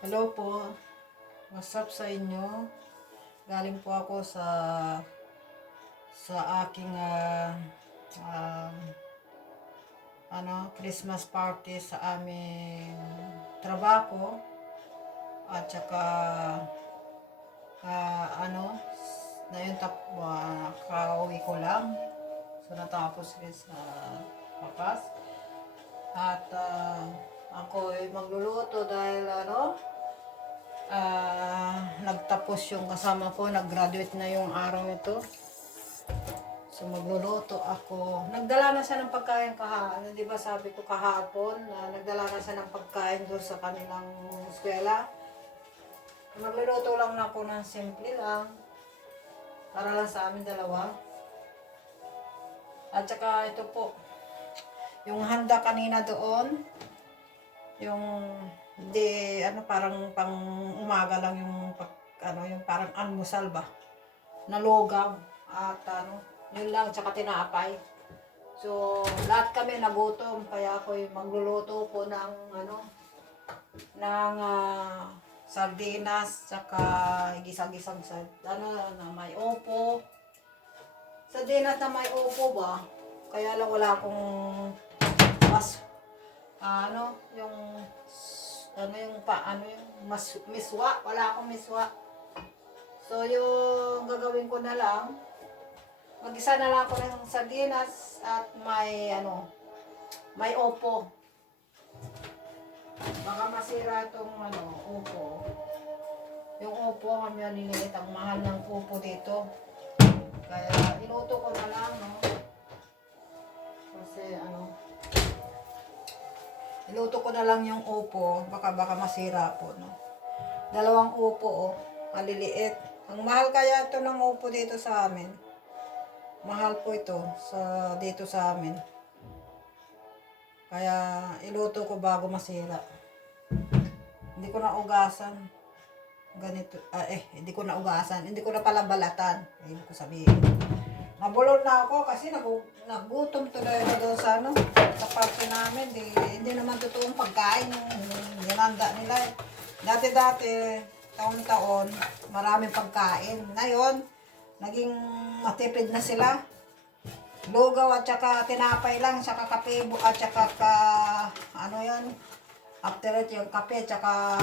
Hello po. What's up sa inyo? Galing po ako sa aking um, Christmas party sa aming trabaho at saka na yun kauwi ko lang. So natapos rin sa papas. At ako ay magluluto dahil nagtapos yung kasama ko, nag-graduate na yung araw ito. So magluluto ako. Nagdala na siya ng pagkain kahapon. Di ba sabi ko kahapon, nagdala na siya ng pagkain doon sa kanilang eskwela. Magluluto lang na ako ng simple lang. Para lang sa amin dalawa. At saka ito po, yung handa kanina doon, yung parang pang umaga lang yung yung parang almusal ba na lugaw at yun lang tsaka tinapay. So lahat kami nagutom kaya ako magluluto po ng sardinas tsaka gisang-gisang na may opo. Sardinas na may opo ba? Kaya lang wala akong miswa, wala akong miswa. So yung gagawin ko na lang, mag-isa na lang ako ng sardinas at may opo. Baka masira itong opo. Yung opo kami nililit, ang mahal ng opo dito. Kaya inuto ko na lang, no? Kasi iluto ko na lang yung upo, baka masira po, no? Dalawang upo, maliliit. Ang mahal kaya ito ng upo dito sa amin. Mahal po ito dito sa amin. Kaya iluto ko bago masira. Hindi ko na ugasan. Hindi ko na ugasan. Hindi ko na pala balatan. Ayun ko sabihin. Nabulol na ako kasi nagutom tuloy na doon sa sa party namin. Hindi naman totoong pagkain yung ginanda nila. Dati-dati, taon-taon, maraming pagkain. Ngayon, naging matipid na sila. Lugaw at saka tinapay lang, saka kape at saka after it, yung kape, tsaka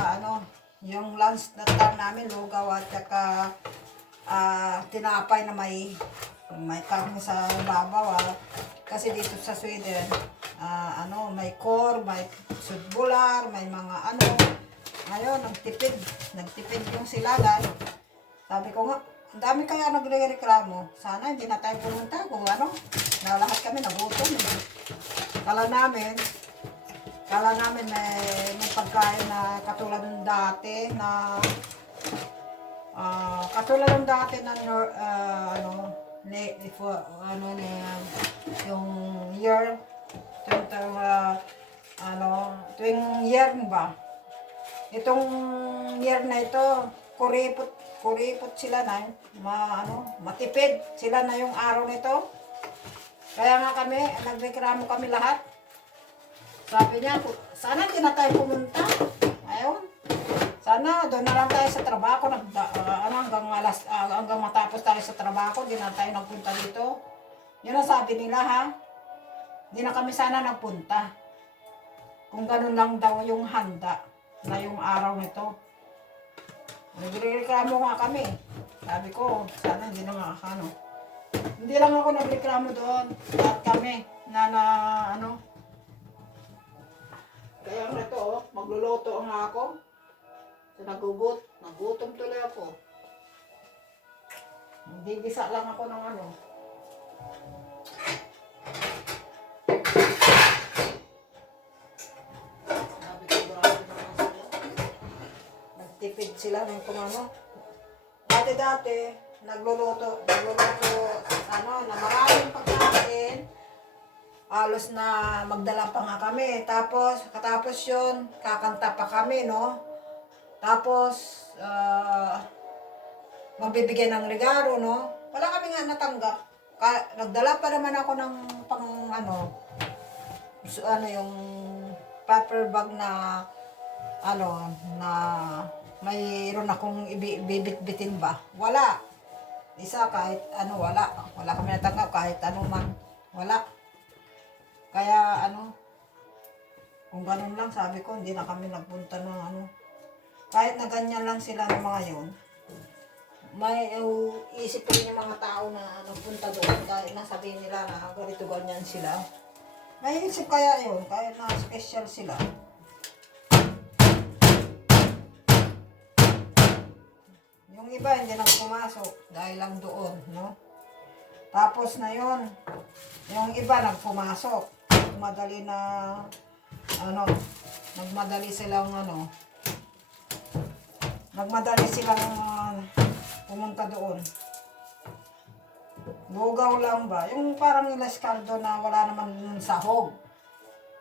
yung lunch na time namin, lugaw at saka tinapay na may karne sa babaw. Kasi dito sa Sweden, may core, may sudbular, may mga ngayon, nagtipid yung silagan. Sabi ko nga, ang dami kaya nagre-reklamo. Sana hindi na tayo pumunta kung na lahat kami nagutom. Kala namin may pagkain na katulad ng dati yung year tuwing year ba, itong year na ito kuripot sila na matipid sila na yung araw nito. Kaya nga kami nagreklamo kami lahat. Sabi niya, sana hindi na tayo pumunta. Ayun. Sana doon na lang tayo sa trabaho hanggang matapos tayo sa trabaho, hindi na tayo nagpunta dito. Yun ang sabi nila, ha. Hindi na kami sana nagpunta. Kung ganun lang daw yung handa na yung araw nito. Nagreklamo nga kami. Sabi ko, sana hindi na nga Hindi lang ako nagreklamo doon. Lahat kami kaya nga ito, magluluto nga ako. So, nagutom tuloy ako. Gigisa lang ako ng Sabi ko, grabe naman sila. Nagtipid sila ng Dati, nagluluto, na maraming pagkain. Halos na magdala pa nga kami. Katapos yun, kakanta pa kami, no? Tapos, magbibigay ng regalo, no? Wala kami nga natanggap. Nagdala pa naman ako ng yung paper bag na ano, na mayroon akong ibibit-bitin ba? Wala. Isa kahit ano, wala. Wala kami natanggap kahit ano man. Wala. Kaya ano, kung ganun lang, sabi ko, hindi na kami nagpunta ng ano. Kahit na ganyan lang sila ng mga yun, may isip rin yung mga tao na nagpunta doon kahit na sabihin nila na ganito ganyan sila. May isip kaya yun, kahit na special sila. Yung iba hindi nang pumasok dahil lang doon, no? Tapos na yun, yung iba nagpumasok. Madali na, ano, nagmadali silang pumunta doon. Lugaw lang ba? Yung parang Rescaldo na wala naman sahog.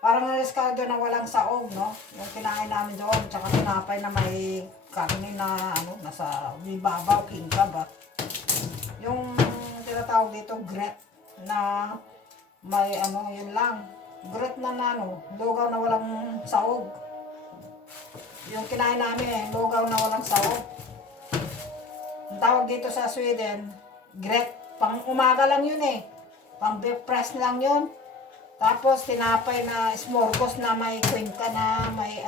Parang Rescaldo na walang sahog, no? Yung kinain namin doon, tsaka tinapay na may karne na nasa ibabaw, kinka ba? Yung tinatawag dito, gret na may yun lang. Gret na lugaw na walang sahog. Yung kinain namin, lugaw na walang sahog. Ang tawag dito sa Sweden, gret. Pang umaga lang yun eh. Pang breakfast lang yun. Tapos tinapay na smorgos na may kwinka na may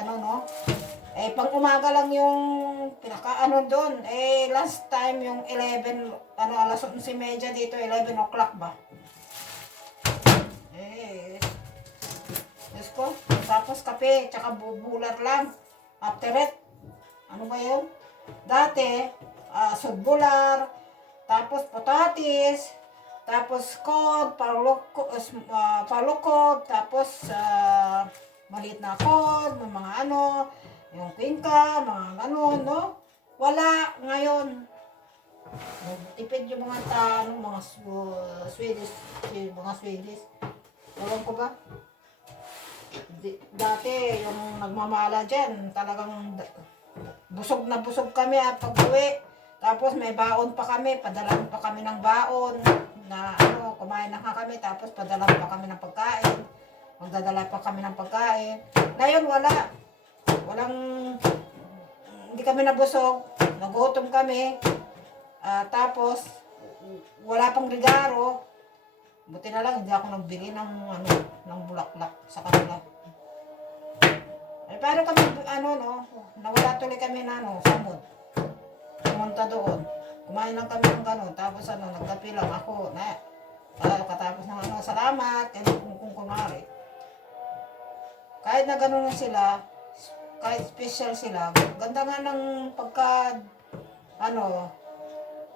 Eh pang umaga lang yung pinaka doon. Eh last time yung 11, alas 11:30 dito, 11 o'clock ba? Eh, Diyos ko. Tapos kape, tsaka bubular lang. After it, ano ba yun? Dati, sudbular, tapos patatis, tapos kod, palukod, tapos maliit na kod, mga yung pingka, mga ganon, no? Wala ngayon. Tipid yung mga Swedish, Ewan ko ba? Dati, yung nagmamala dyan, talagang busog na busog kami at pag-uwi. Tapos may baon pa kami, padalan pa kami ng baon na kumain na kami, tapos padalan pa kami ng pagkain. Magdadala pa kami ng pagkain. Ngayon wala. Hindi kami nabusog, nagutom kami. Tapos wala pang regalo. Buti na lang hindi ako nagbili ng bulaklak sa kanila. Eh paano kami nawala tuloy kami na samod. Pumunta doon. Kumain lang kami ng gano'n. Tapos nagkape lang ako na katapos ng salamat, kung kunwari. Kahit na gano'n sila, kahit special sila, ganda nga ng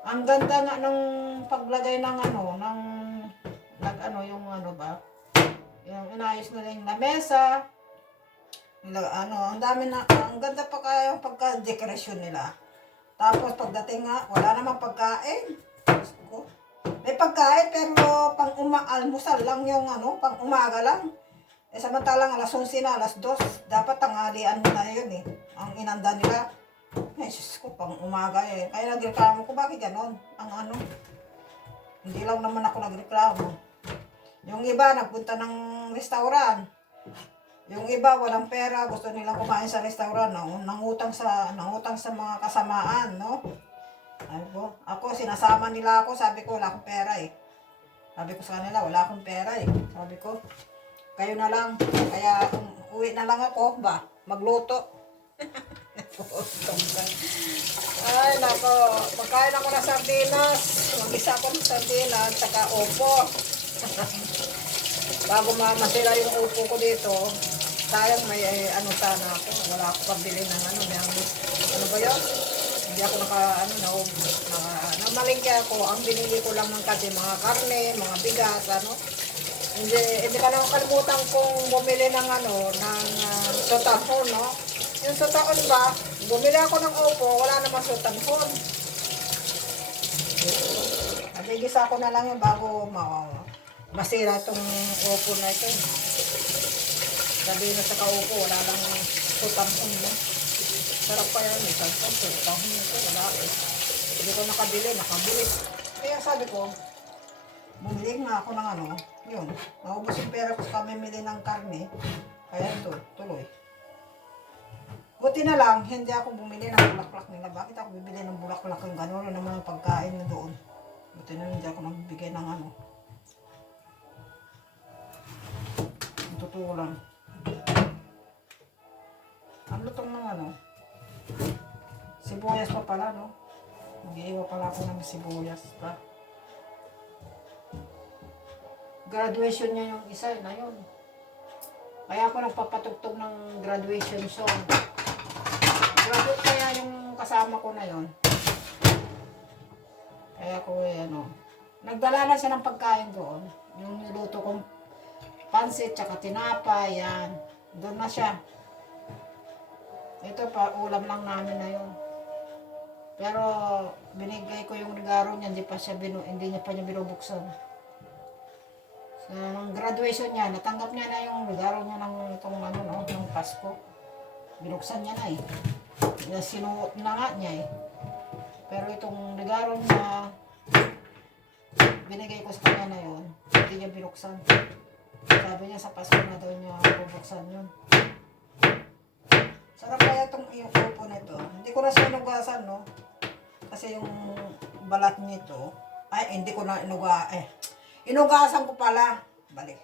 ang ganda nga ng paglagay ng yung inayos nila yung lamesa, ang dami ang ganda pa kaya yung pagka-dekorasyon nila. Tapos pagdating nga, wala namang pagkain. May pagkain pero almusal lang yung pang umaga lang. Eh samantalang alas 11 na, alas 2, dapat tanghalian mo na yun eh. Ang inanda nila. Eh sus ko, pang umaga eh. Kaya nagreklamo ko, bakit ganon? Hindi lang naman ako nagreklamo. Yung iba nagpunta ng restaurant. Yung iba walang pera, gusto nilang kumain sa restaurant, nangutang sa mga kasamaan, no? Ako sinasama nila ako, sabi ko wala akong pera eh. Sabi ko sa kanila wala akong pera eh. Sabi ko kayo na lang, kaya uwi na lang ako ba, magluto. Ay nako, magkain ako ng sardinas, mag-isa ako ng sardinas, saka opo. Bago masira yung upo ko dito, sayang may sana ako. Wala ako pabili ng ba yun? Hindi ako namalingki ako. Ang binili ko lang ng kasi mga karne, mga bigas, Hindi ka lang kalimutan kung bumili ng sotanghon, no? Yung sotanghon ba, bumili ako ng opo, wala namang sotanghon. Nagigisa ko na lang yung bago masira itong opo na ito. Sabi na sa kaupo, wala lang sotanghon, no? Sarap pa yan, may sotanghon ito, wala eh. Hindi ko nakabili. Kaya sabi ko, bumili nga ako ng yun. Naubos yung pera ko sa pamimili ng karne. Kaya ito, tuloy. Buti na lang, hindi ako bumili ng bulaklak nila. Bakit ako bibili ng bulaklak ng gano'n? Ano naman ang pagkain na doon? Buti na lang, hindi ako nagbibigay ng ano. Ang totoo lang. Ang lutong ng ano. Sibuyas pa pala, no? Mag-iiwa pala ako ng sibuyas pa. Graduation niya yung isa na yun. Kaya ako nagpapatugtog ng graduation song. Graduate kaya yung kasama ko na yun. Kaya ko ano. Nagdala na siya ng pagkain doon. Yung niluto kong pansit tsaka tinapay, yan. Doon na siya. Ito pa, ulam lang namin na yun. Pero binigay ko yung regalo niya, hindi niya pa niya binubuksan. Sa graduation niya, natanggap niya na yung regalo niya ng itong ano no, ng Pasko. Binuksan niya na eh. Sinuot na nga niya eh. Pero itong regalo niya, binigay ko sa kanya na yun, hindi niya binuksan. Sabi niya sa Pasko na daw niya bubuksan yun. Sarap kaya itong yung upo nito. Hindi ko na siya inugasan, no? Kasi yung balat nito, ay hindi ko na inugasan ko pala. Balik.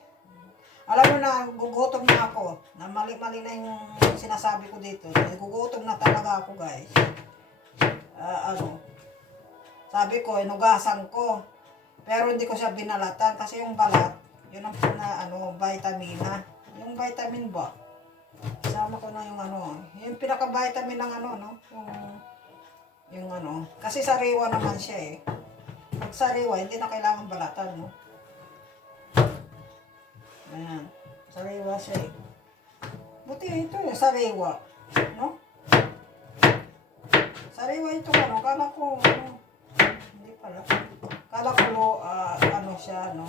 Alam mo na, gugutom na ako. Na mali-mali na yung sinasabi ko dito. Gugutom na talaga ako, guys. Sabi ko, inugasan ko. Pero hindi ko siya binalatan kasi yung balat, yun ang vitamina. Yung vitamin ba? Isama ko na yung yung pinaka-vitamin ng no? Yung kasi sariwa naman siya eh. Pag sariwa, hindi na kailangan balatan, no? Ayan. Sariwa siya eh. Buti ito eh, sariwa. No? Sariwa ito kala ko, hindi pala. Kala ko, siya, no?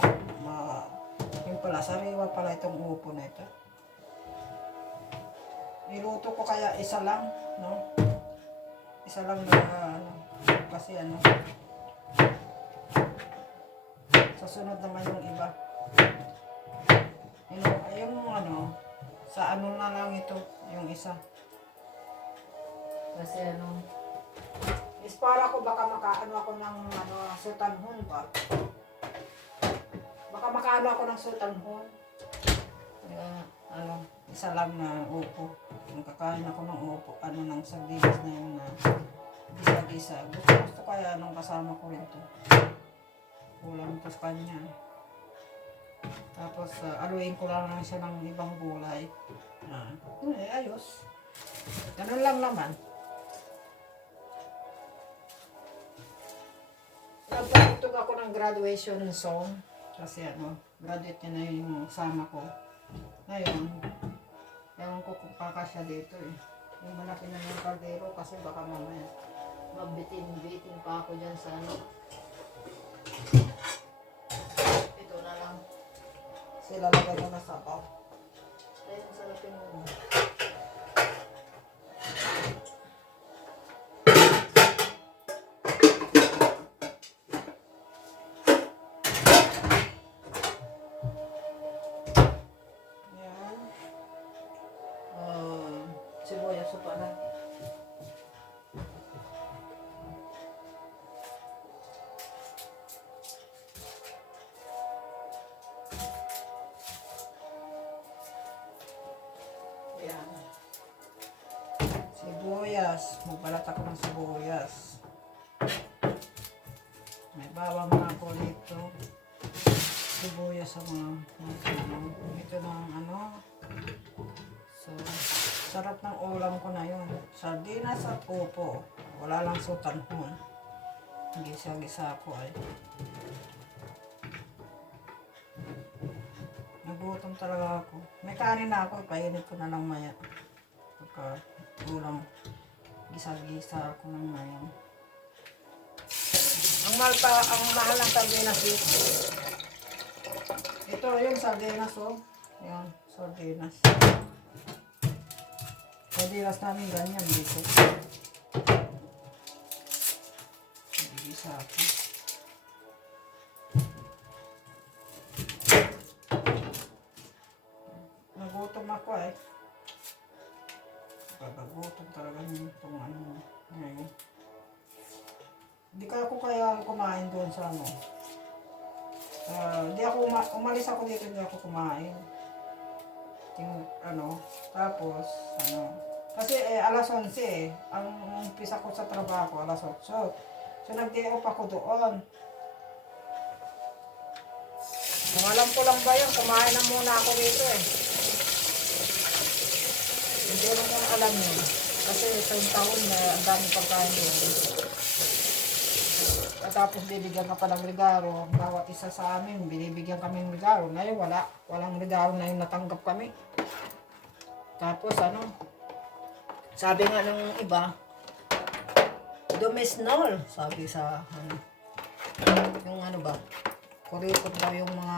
Yung pala, sariwa pala itong upo na ito. Niluto ko kaya isa lang, no? Isa lang na, kasi sa sunod naman yung iba. Yung sa na lang ito, yung isa. Kasi is para ko baka makaano ako ng sultanhon ba? Baka makaano ako ng sultanhon. Kaya, isa lang na upo. Yung kakain ako ng upo, ng sardinas na yung gisa-gisa. Gusto kaya kasama ko rin to. Ulam to sa kanya. Tapos, aluin ko lang siya ng ibang gulay. Ayos. Ganun lang naman. Nagpatugtog ako ng graduation song. Kasi graduate niya na yung sama ko. Ngayon, ewan ko kung kakasya dito eh. Yung malaki na yung kaldero kasi baka mamaya mabitin-bitin pa ako dyan sa ito na lang. Sila lagay ko na sabaw. Kaya ang sarap yung sibuyas pa na. Ayan. Sibuyas. Magbalat ako ng sibuyas. May bawang na ako dito. Sibuyas sa mga ito ng So, sarap ng ulam ko na yun. Sardinas at upo. Wala lang sultanhon. Gisa-gisa ko ay. Nagutom talaga ako. May kanin na ako. Painit ko na lang maya. Pagka ulam. Gisa-gisa ako ng ngayon. Ang mahal ng sardinas dito. Ito yung sardinas Ayan, sardinas. Sardinas namin ganyan dito. Nagigisa ako. Nagutom ako eh. Pagagutom kumain doon sa ano. Di ako umalis ako dito, hindi ako kumain. Tapos, kasi alas 11 ang umpisa ko sa trabaho, alas 8. So, nag-day off ako doon. Kung alam ko lang ba yun, kumain na muna ako dito Hindi naman alam yun. Kasi isang taon na ang daming pagkain doon. At tapos bibigyan ka pa ng regalo. Bawat isa sa amin, binibigyan kami ng regalo. Ngayon walang regalo na yung natanggap kami. Tapos sabi nga ng iba, Domesnol, sabi sa yung ba, kurikot daw yung mga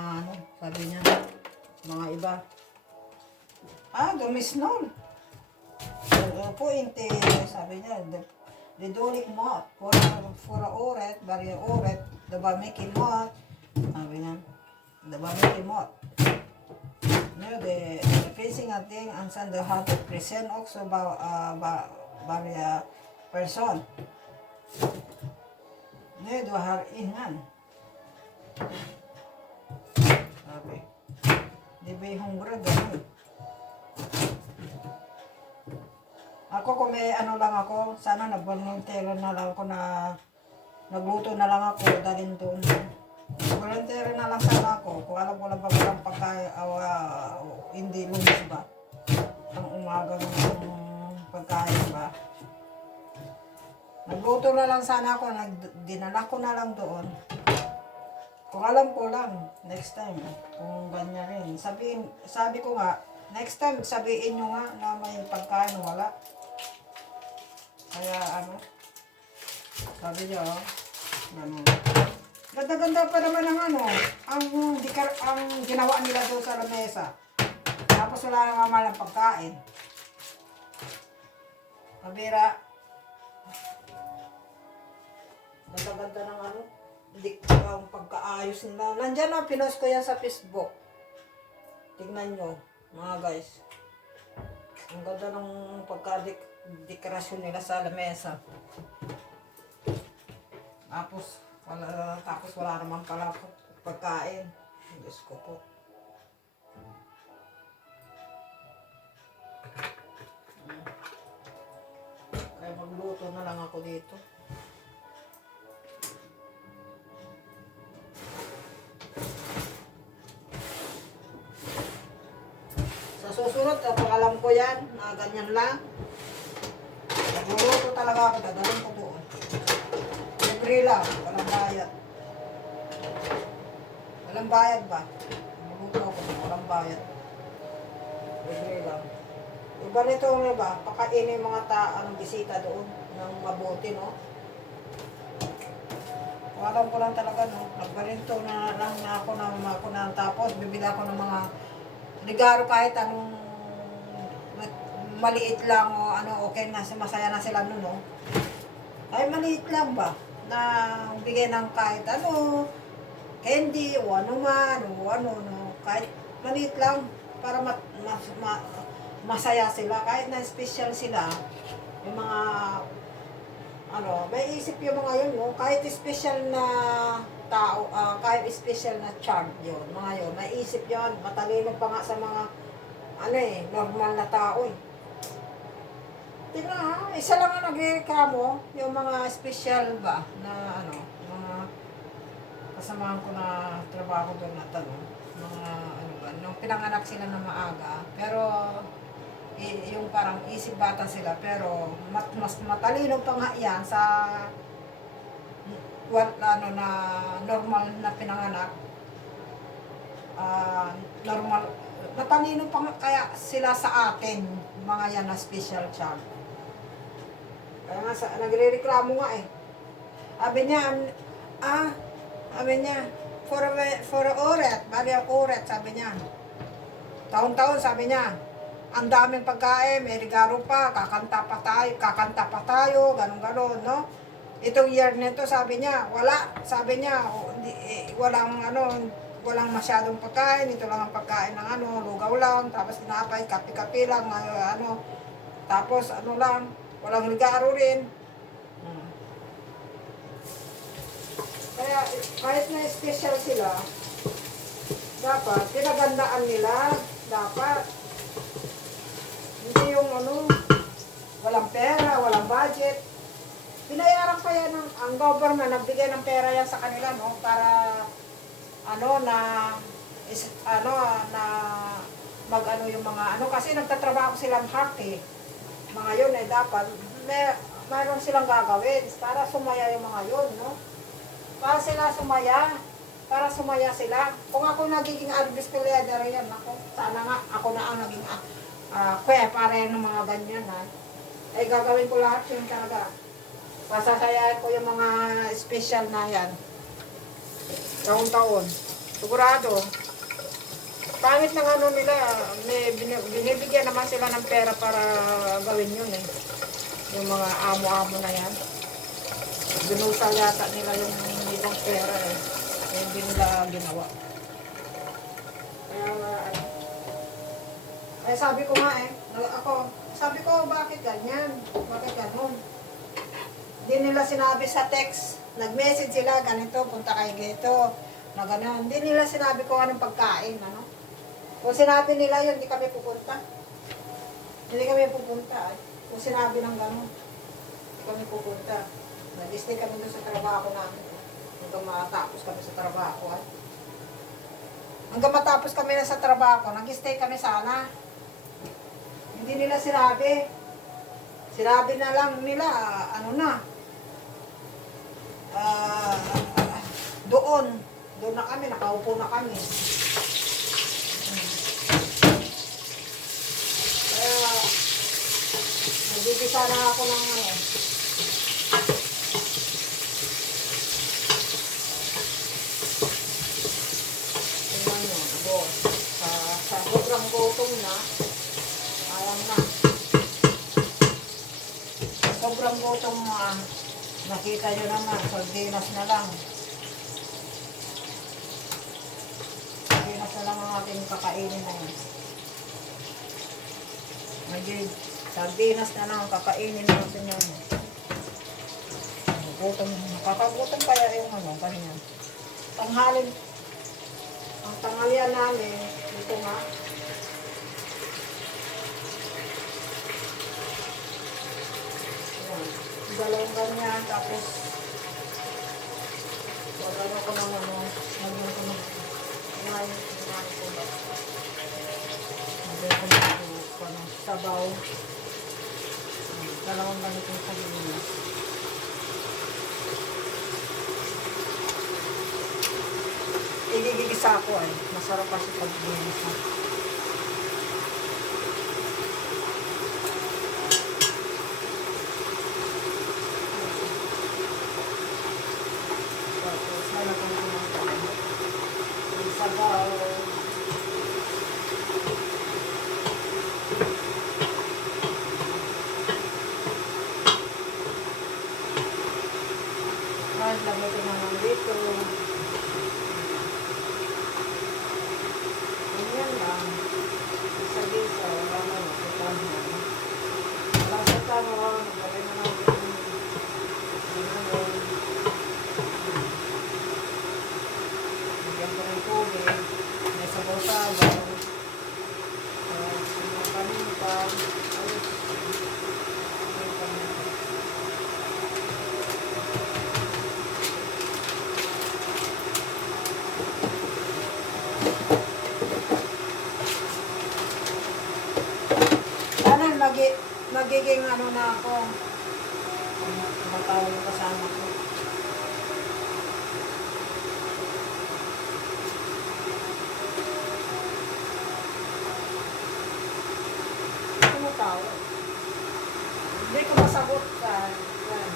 sabi niya, mga iba. Domesnol. Po inte, sabi niya, de dåligt mat, för året, varje året, det var mycket mat, sabi niya, det var mycket mat. Det finns ingenting, and sen det har present också varje person. Nej, du har ingen. Sabi. Di ba yung hungry ganun? Ako kung may lang ako, sana nag-volunteer na lang ako na nagluto na lang ako, dalhin doon. Volunteer na lang sana ako, kung alam ko lang ba walang pagkain, hindi lumis ba? Ang umaga ng pagkain ba? Nagluto na lang sana ako, dinala ko na lang doon. Kung alam ko lang, next time, kung ganyan rin. Sabi ko nga, next time, sabihin nyo nga na may pagkain, wala. Kaya sabi niya, ganun. Ganda-ganda pa naman ang ang ginawa nila doon sa lamesa. Tapos wala na naman ang pagkain. Kabira, ganda-ganda ng ang pagkaayos nila. Nandyan na, pinost ko yan sa Facebook. Tignan nyo, mga guys. Ang ganda ng pagka-dekorasyon nila sa lamesa. Tapos wala naman pala pagkain. Diyos ko po. Kaya magluto na lang ako dito. Sa susunod, kapag alam ko yan, na ganyan lang, magluluto talaga ako, dadalhin ko doon. Libre lang, walang bayad. Walang bayad ba? Magluluto ako, walang bayad. Libre lang. Iba nito ba, pakainin yung mga bisita doon ng mabuti, no? Kung alam ko lang talaga, no? Nagbarinto na lang ako na tapos bibili ako ng mga regalo kahit anong maliit lang o okay na, masaya na sila nun, no? Ay, maliit lang ba? Na bigay ng kahit candy o man, no? Kahit maliit lang para masaya sila, kahit na special sila. Yung mga may isip yung mga yun, no? Kahit special na tao, kahit special na child yun, mga yun, may isip yun, matalino pa nga sa mga normal na tao Tingnan isa lang ang nagreklamo, yung mga special ba na mga kasamahan ko na trabaho doon na mga nung pinanganak sila na maaga, pero yung parang isip bata sila, pero mas matalino pa nga yan sa na normal na pinanganak. Normal, matalino pa nga kaya sila sa atin, mga yan na special child. Kaya nga, nagre-reklamo nga Sabi niya, for oret, bali ang oret, sabi niya. Taon-taon, sabi niya, ang daming pagkain, may regalo pa, kakanta pa tayo, ganun-ganon, no? Itong year nito, sabi niya, wala, sabi niya, walang masyadong pagkain, ito lang ang pagkain ng lugaw lang, tapos tinapay, kape-kape lang, tapos lang, walang regalo rin. Kaya kahit na special sila, dapat pinagandaan nila. Dapat hindi yung ano, walang pera, walang budget. Binayaran pa yan ang government, nagbigay ng pera yan sa kanila, no? Para ano na na mag-ano yung mga ano, kasi nagtatrabaho silang hard eh. Mga yun eh dapat mayroon silang gagawin para sumaya yung mga yun, no? Para sila sumaya, para sumaya sila. Kung ako nagiging Arbis Peleadero yan, ako, sana nga ako na ang naging kuya para ng mga ganyan ha. Ay gagawin ko lahat yun talaga. Pasasayahin ko yung mga special na yan. Taon-taon. Sigurado. Pangit ng ano nila, may binibigyan naman sila ng pera para gawin yun eh. Yung mga amo-amo na yan. Binusal yata nila yung ibang pera eh. Hindi nila ginawa. Kaya sabi ko nga eh, sabi ko bakit ganyan? Bakit ganon? Hindi nila sinabi sa text, nag-message sila, ganito, punta kayo dito, na gano'n. Hindi nila sinabi ko anong pagkain, ano. Kung sinabi nila yun, hindi kami pupunta. Hindi kami pupunta. Kung sinabi ng gano'n, hindi kami pupunta. Nag-stay kami doon sa trabaho namin. Hanggang matapos kami sa trabaho. Hanggang matapos kami na sa trabaho, nag-stay kami sana. Hindi nila sinabi. Sinabi na lang nila, ano na, doon na kami, nakaupo na kami. Kaya, nagigisa na ako ng ano. Tingnan nyo, boss. Sa sobrang gutom na, alam na. Sobrang gutom na, nakita nyo naman, sardinas na lang. Sardinas na lang ang ating kakainin na yun. Ngayon, sardinas na lang ang kakainin natin yun. Nakakagutom kaya yung ano, ganyan. Tanghalin, ang tanghalian namin, dito nga, dalawang ganyan, tapos wala ko ng ano, nagyan ko ng kumain ko ba. Nagyan ko ng sabaw. Dalawang ganitong sardinas. Igigisa ko ay, masarap kasi pag-ginisa. Lagay ko naman dito. Ganyan lang. Isa-gisa. Wala na. Satan na. Wala satan na. Nagalay na natin. Nagyan ko ng tubig. May sabaw-sabaw. Sinakanin pa. Magiging ano na ako. Matawag yung kasama ko. Tumatawag. Hindi ko masagot ka. Yan.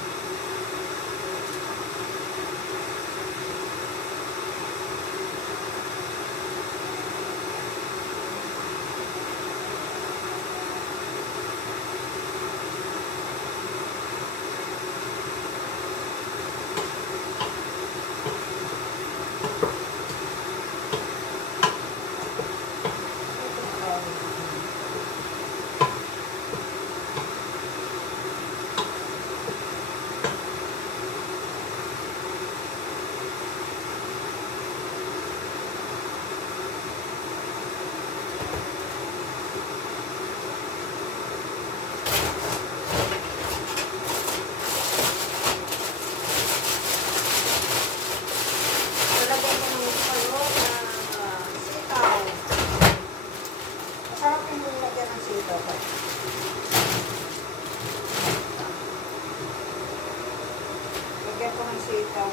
ko ng sitaw.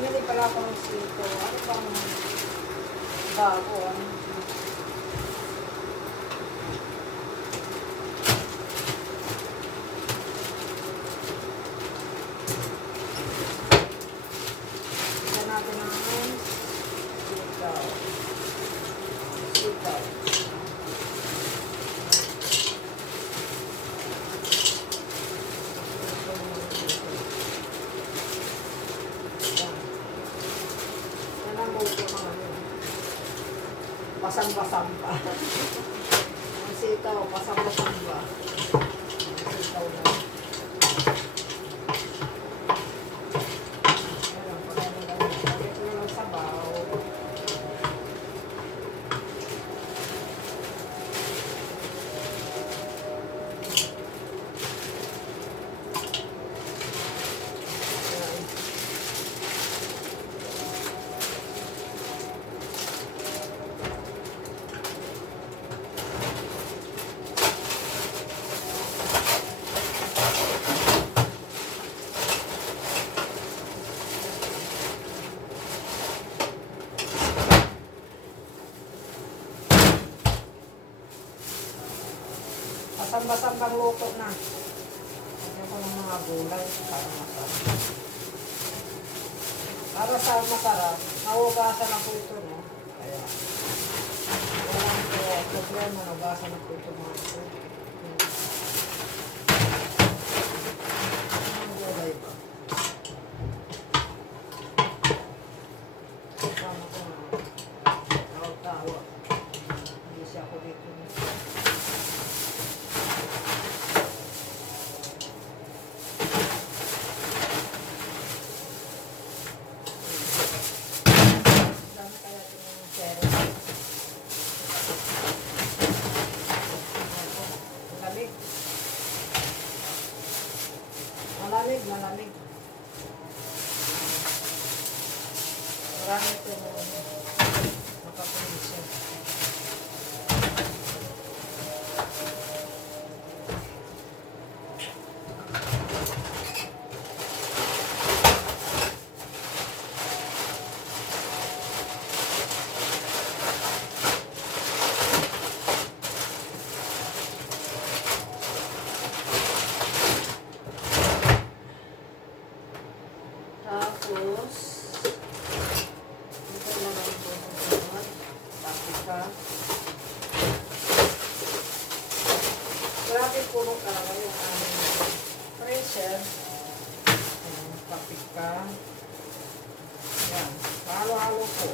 Bumili pala ako ng sito. Ano bang bago? Ano? Isa natin ang sitaw. Sitaw. Pasang-pasang pa. Ang sitaw, pasang-pasang pa. Ang sitaw na. Ayan, pagkain na lang. Lagyan ko na lang sabaw. Ayan. Pasang-pasang luto na. Lagyan ko ng mga gulay para masarap. Para sa masarap, nahugasan ako ito, no? Kaya, walang problema, nahugasan ako ito mga ito. Ang gulay ba? Kasama ko na tawa-tawa. Hindi siya ako dito. Malamig, malamig. Marami ito makapulis siya. Tapos, ito lagay ko sa sunod. Paprika. Grabe puno talaga yung aming freezer. Ayan, paprika. Ayan, halo-halo po.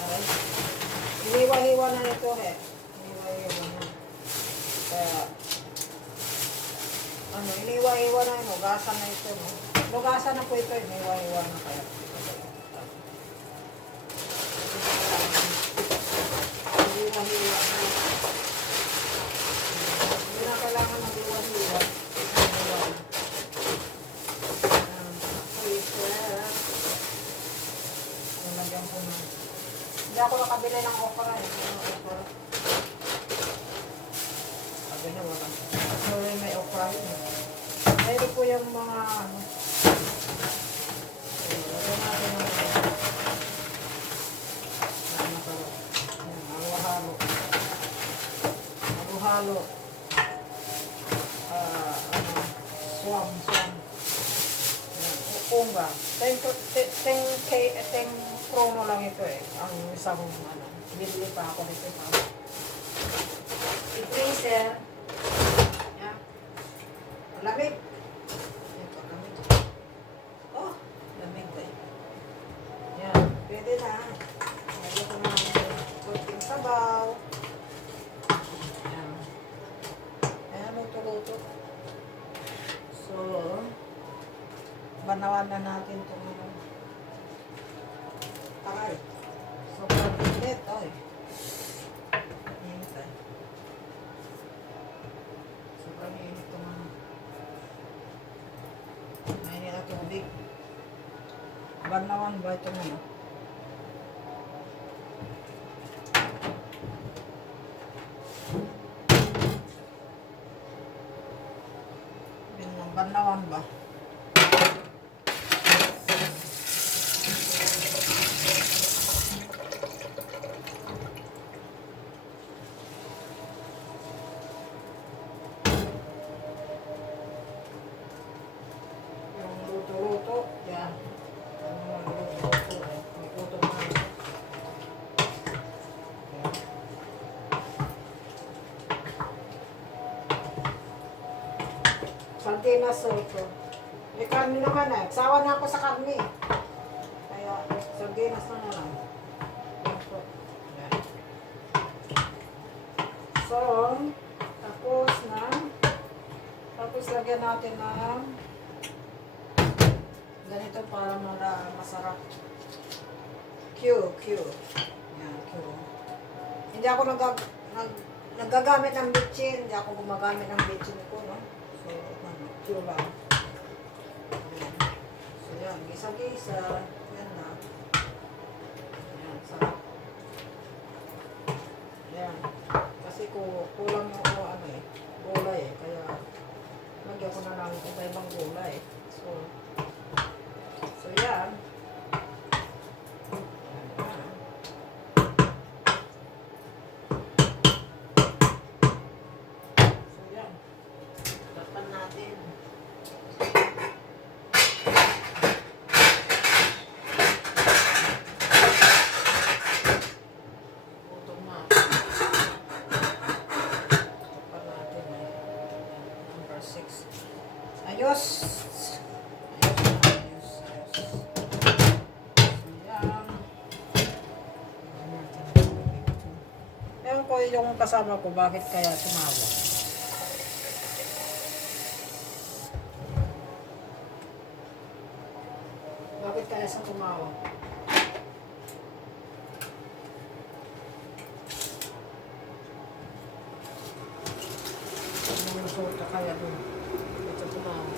Ayan. Iniwa-hiwa na ito eh. Iniwa-hiwa na. Kaya, iniwa-iwa na yun, hugasan na ito, no? Hugasan na po ito, iniwa-iwa na kaya. Iniwa-iwa na. Hindi na kailangan mag-iwa-iwa. Freezer. Nalagyan ko na. Hindi ako nakabili ng okra, eh. Okra. Sabi na wala. Sorry, may okra yun. Mayroon po yung mga ano. Lagyan natin ng masarap. Halo-halo. Halo-halo. Swam. Ukunga. 10 promo lang ito eh. Ang isang ano. Bili pa ako nito. I-freezer. Lamig. Oh, lamig. banawan na natin itong ano. Aray. Sobrang init. Oy. Init eh. Sobrang init itong ano. Mainit na tubig. Banawan ba itong ano? Banawan ba? Yung luto-luto, yan. Yung luto-luto, eh. May luto na. Yan. Sardinas soto. May karne naman eh. Sawa na ako sa karne. Kaya sardinas na lang. Yan po. Yan. So, tapos lagyan natin ng ganito para masarap. Q. Yan, Q. Hindi ako nagagamit ng bitchin. Hindi ako gumagamit ng bitchin ko, no? So, Q lang. Ayan. So, yan. Gisa-gisa. Yan na. Yan. Sarap. Yan. Kasi kulang yung ano eh. Gulay eh. Kaya, lagyan ko na lang iba-ibang gulay. So, yan. Ayos. Ewan ko yung kasama ko, bakit kaya tumawa? Bakit kaya siya tumawa? Ano suot ka kaya dun? Ito tumawa.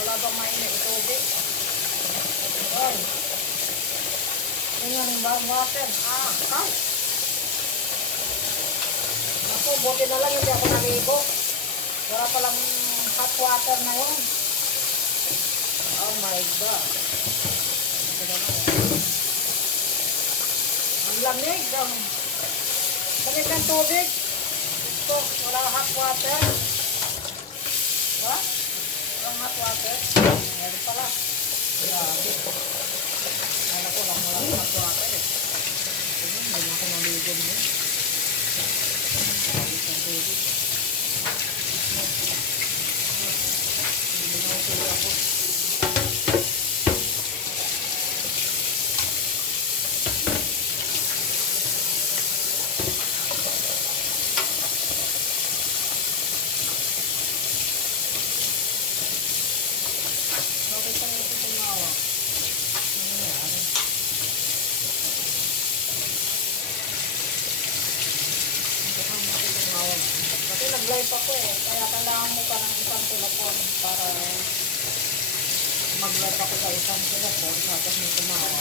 Wala bang mainit tubig? Ay. Yan ba water? Ay. Ako, buti na lang hindi ako naligo. Wala palang hot water na yun. Oh my God. Ito naman. Ang lamig. Lamig ng tubig. Ito, wala hot water. Ha? Walang hot water? Meron pala. Grabe. Kaya ko lang walang hot water eh. Hindi na ako naligo mo. Lamig ng tubig. Hindi na ako. Kasi nag-live ako eh, kaya kailangan mo pa ng isang telefon para mag-live ako sa isang telefon, tapos may tumawa.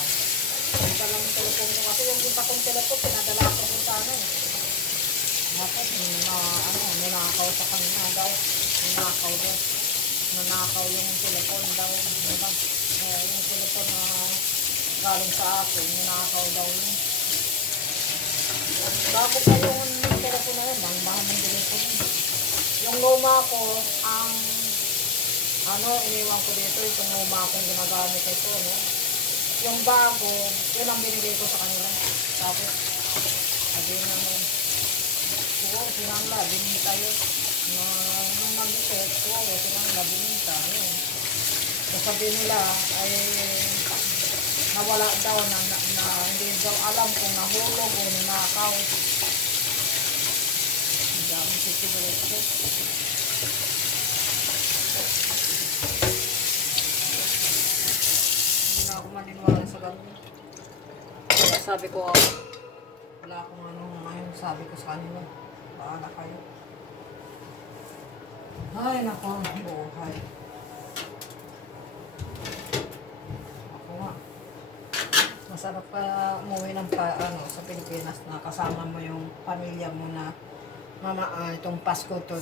Ito lang yung telefon ko kasi yung isa kong telefon, pinadala ko sa ano eh. Tapos, ninakaw sa kanina daw, ninakaw daw. nanakaw yung telepon daw. Diba? Yung telepon na galing sa akin, nanakaw daw yun. Bago pa yung telepon na yun, ang mahal ng telepon. Yung luma ko, ang iniwan ko dito, itong luma akong ginagamit ito, no? Yung bago, yun ang binigay ko sa kanila. Tapos, sabi naman, siguro sinangla, binita yun. Nung nag-set ko, sinangla, binita, yun. Sabi nila, ay nawala daw na hindi daw alam kung nahulog o ninakaw. Hindi ako sisibulit ko. Hindi na ako maniniwala sa ganun. Kaya sabi ko, wala akong ngayon, sabi ko sa kanila, bahala kayo. Ay, nako, buhay. Ako nga. Masarap pa umuwi ng sa Pilipinas na kasama mo yung pamilya mo na itong Pasko to.